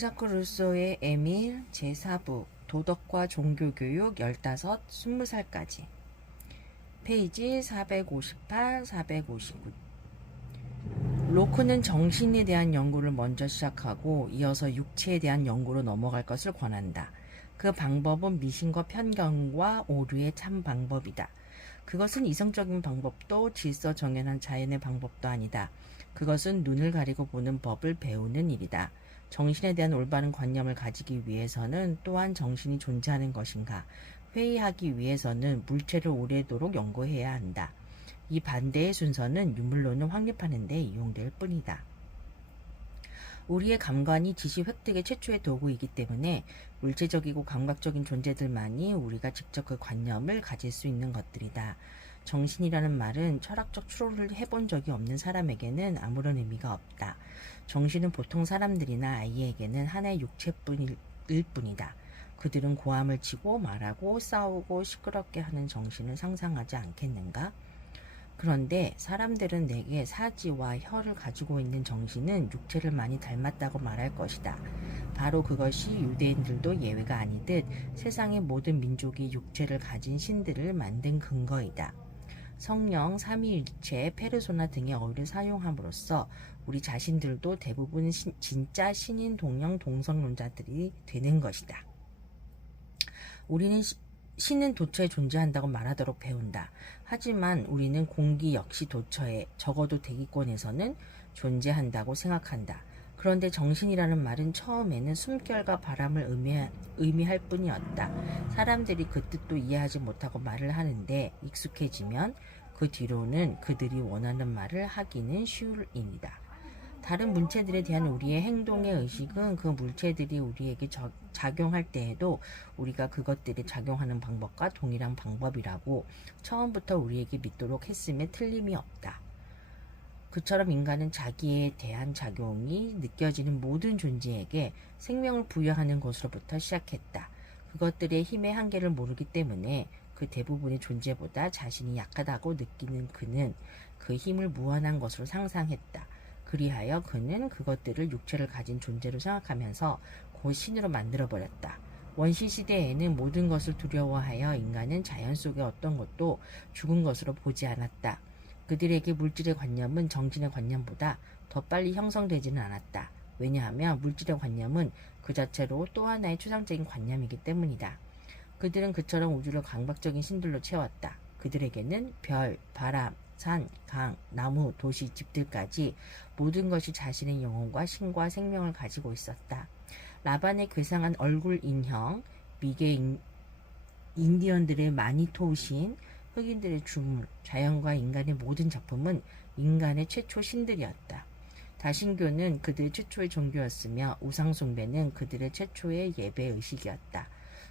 장자크 루소의 에밀 제4부 도덕과 종교교육 15, 20살까지 페이지 458, 459 로크는 정신에 대한 연구를 먼저 시작하고 이어서 육체에 대한 연구로 넘어갈 것을 권한다. 그 방법은 미신과 편견과 오류의 참 방법이다. 그것은 이성적인 방법도 질서 정연한 자연의 방법도 아니다. 그것은 눈을 가리고 보는 법을 배우는 일이다. 정신에 대한 올바른 관념을 가지기 위해서는 또한 정신이 존재하는 것인가 회의하기 위해서는 물체를 오래도록 연구해야 한다. 이 반대의 순서는 유물론을 확립하는 데 이용될 뿐이다. 우리의 감관이 지시 획득의 최초의 도구이기 때문에 물체적이고 감각적인 존재들만이 우리가 직접 그 관념을 가질 수 있는 것들이다. 정신이라는 말은 철학적 추론을 해본 적이 없는 사람에게는 아무런 의미가 없다. 정신은 보통 사람들이나 아이에게는 하나의 육체뿐일 뿐이다. 그들은 고함을 치고 말하고 싸우고 시끄럽게 하는 정신을 상상하지 않겠는가? 그런데 사람들은 내게 사지와 혀를 가지고 있는 정신은 육체를 많이 닮았다고 말할 것이다. 바로 그것이 유대인들도 예외가 아니듯 세상의 모든 민족이 육체를 가진 신들을 만든 근거이다. 성령, 삼위일체, 페르소나 등의 어휘를 사용함으로써 우리 자신들도 대부분 진짜 신인 동령 동성론자들이 되는 것이다. 우리는 신은 도처에 존재한다고 말하도록 배운다. 하지만 우리는 공기 역시 도처에 적어도 대기권에서는 존재한다고 생각한다. 그런데 정신이라는 말은 처음에는 숨결과 바람을 의미할 뿐이었다. 사람들이 그 뜻도 이해하지 못하고 말을 하는데 익숙해지면 그 뒤로는 그들이 원하는 말을 하기는 쉬울 일이다. 다른 물체들에 대한 우리의 행동의 의식은 그 물체들이 우리에게 작용할 때에도 우리가 그것들이 작용하는 방법과 동일한 방법이라고 처음부터 우리에게 믿도록 했음에 틀림이 없다. 그처럼 인간은 자기에 대한 작용이 느껴지는 모든 존재에게 생명을 부여하는 것으로부터 시작했다. 그것들의 힘의 한계를 모르기 때문에 그 대부분의 존재보다 자신이 약하다고 느끼는 그는 그 힘을 무한한 것으로 상상했다. 그리하여 그는 그것들을 육체를 가진 존재로 생각하면서 곧 신으로 만들어버렸다. 원시 시대에는 모든 것을 두려워하여 인간은 자연 속의 어떤 것도 죽은 것으로 보지 않았다. 그들에게 물질의 관념은 정신의 관념보다 더 빨리 형성되지는 않았다. 왜냐하면 물질의 관념은 그 자체로 또 하나의 추상적인 관념이기 때문이다. 그들은 그처럼 우주를 감각적인 신들로 채웠다. 그들에게는 별, 바람, 산, 강, 나무, 도시, 집들까지 모든 것이 자신의 영혼과 신과 생명을 가지고 있었다. 라반의 괴상한 얼굴 인형, 미개 인디언들의 마니토우 신, 흑인들의 주물, 자연과 인간의 모든 작품은 인간의 최초 신들이었다. 다신교는 그들의 최초의 종교였으며 우상숭배는 그들의 최초의 예배의식이었다.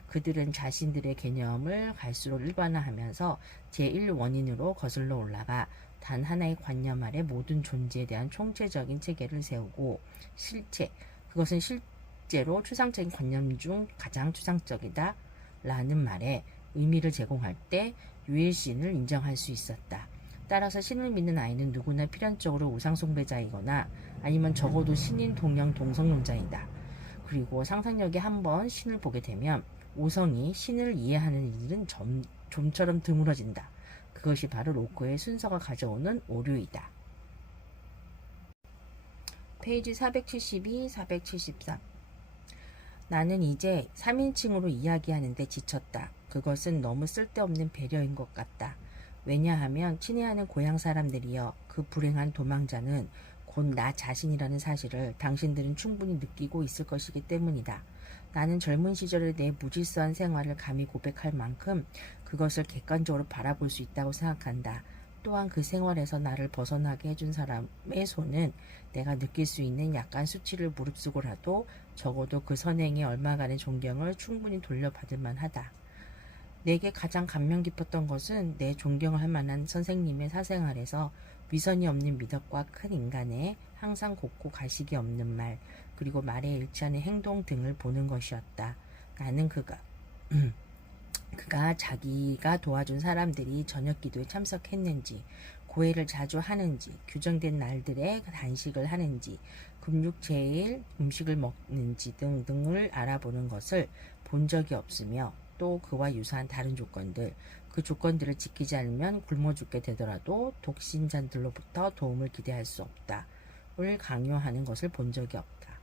그들은 자신들의 개념을 갈수록 일반화하면서 제1원인으로 거슬러 올라가 단 하나의 관념 아래 모든 존재에 대한 총체적인 체계를 세우고 그것은 실제로 추상적인 관념 중 가장 추상적이다 라는 말에 의미를 제공할 때 유일신을 인정할 수 있었다. 따라서 신을 믿는 아이는 누구나 필연적으로 우상숭배자이거나 아니면 적어도 신인 동령 동성론자이다. 그리고 상상력에 한번 신을 보게 되면 오성이 신을 이해하는 일은 좀처럼 드물어진다. 그것이 바로 로크의 순서가 가져오는 오류이다. 페이지 472, 473 나는 이제 3인칭으로 이야기하는데 지쳤다. 그것은 너무 쓸데없는 배려인 것 같다. 왜냐하면 친애하는 고향 사람들이여 그 불행한 도망자는 곧 나 자신이라는 사실을 당신들은 충분히 느끼고 있을 것이기 때문이다. 나는 젊은 시절의 내 무질서한 생활을 감히 고백할 만큼 그것을 객관적으로 바라볼 수 있다고 생각한다. 또한 그 생활에서 나를 벗어나게 해준 사람의 손은 내가 느낄 수 있는 약간 수치를 무릅쓰고라도 적어도 그 선행에 얼마간의 존경을 충분히 돌려받을 만하다. 내게 가장 감명 깊었던 것은 내 존경할 만한 선생님의 사생활에서 위선이 없는 미덕과 큰 인간의 항상 곱고 가식이 없는 말, 그리고 말에 일치하는 행동 등을 보는 것이었다. 나는 그가 자기가 도와준 사람들이 저녁 기도에 참석했는지, 고해를 자주 하는지, 규정된 날들에 단식을 하는지, 금육제일 음식을 먹는지 등등을 알아보는 것을 본 적이 없으며 또 그와 유사한 다른 조건들, 그 조건들을 지키지 않으면 굶어 죽게 되더라도 독신자들로부터 도움을 기대할 수 없다를 강요하는 것을 본 적이 없다.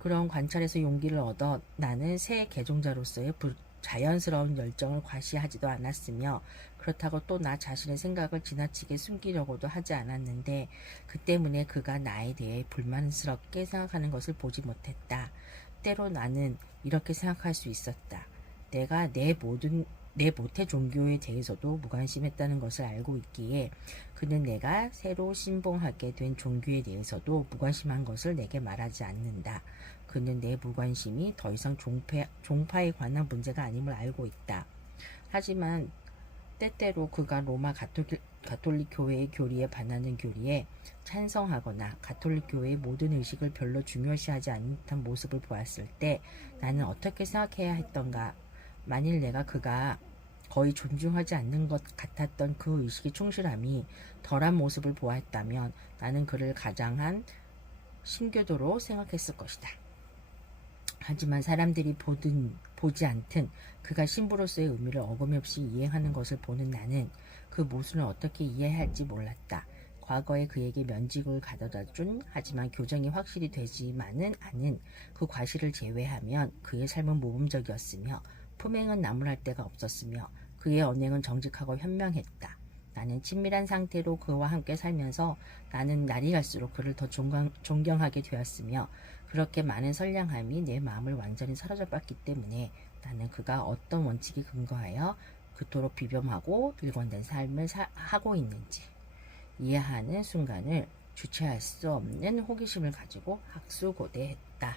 그런 관찰에서 용기를 얻어 나는 새 개종자로서의 자연스러운 열정을 과시하지도 않았으며 그렇다고 또 나 자신의 생각을 지나치게 숨기려고도 하지 않았는데 그 때문에 그가 나에 대해 불만스럽게 생각하는 것을 보지 못했다. 때로 나는 이렇게 생각할 수 있었다. 내가 내 모태 종교에 대해서도 무관심했다는 것을 알고 있기에 그는 내가 새로 신봉하게 된 종교에 대해서도 무관심한 것을 내게 말하지 않는다. 그는 내 무관심이 더 이상 종파에 관한 문제가 아님을 알고 있다. 하지만 때때로 그가 로마 가톨릭 교회의 교리에 반하는 교리에 찬성하거나 가톨릭 교회의 모든 의식을 별로 중요시하지 않는 듯한 모습을 보았을 때 나는 어떻게 생각해야 했던가. 만일 내가 그가 거의 존중하지 않는 것 같았던 그 의식의 충실함이 덜한 모습을 보았다면 나는 그를 가장한 신교도로 생각했을 것이다. 하지만 사람들이 보지 않든 그가 신부로서의 의미를 어김없이 이행하는 것을 보는 나는 그 모순을 어떻게 이해해야 할지 몰랐다. 과거에 그에게 면직을 가져다 준 하지만 교정이 확실히 되지만은 않은 그 과실을 제외하면 그의 삶은 모범적이었으며 품행은 나무랄 데가 없었으며 그의 언행은 정직하고 현명했다. 나는 친밀한 상태로 그와 함께 살면서 나는 날이 갈수록 그를 더 존경하게 되었으며 그렇게 많은 선량함이 내 마음을 완전히 사로잡았기 때문에 나는 그가 어떤 원칙에 근거하여 그토록 비범하고 일관된 삶을 하고 있는지 이해하는 순간을 주체할 수 없는 호기심을 가지고 학수고대했다.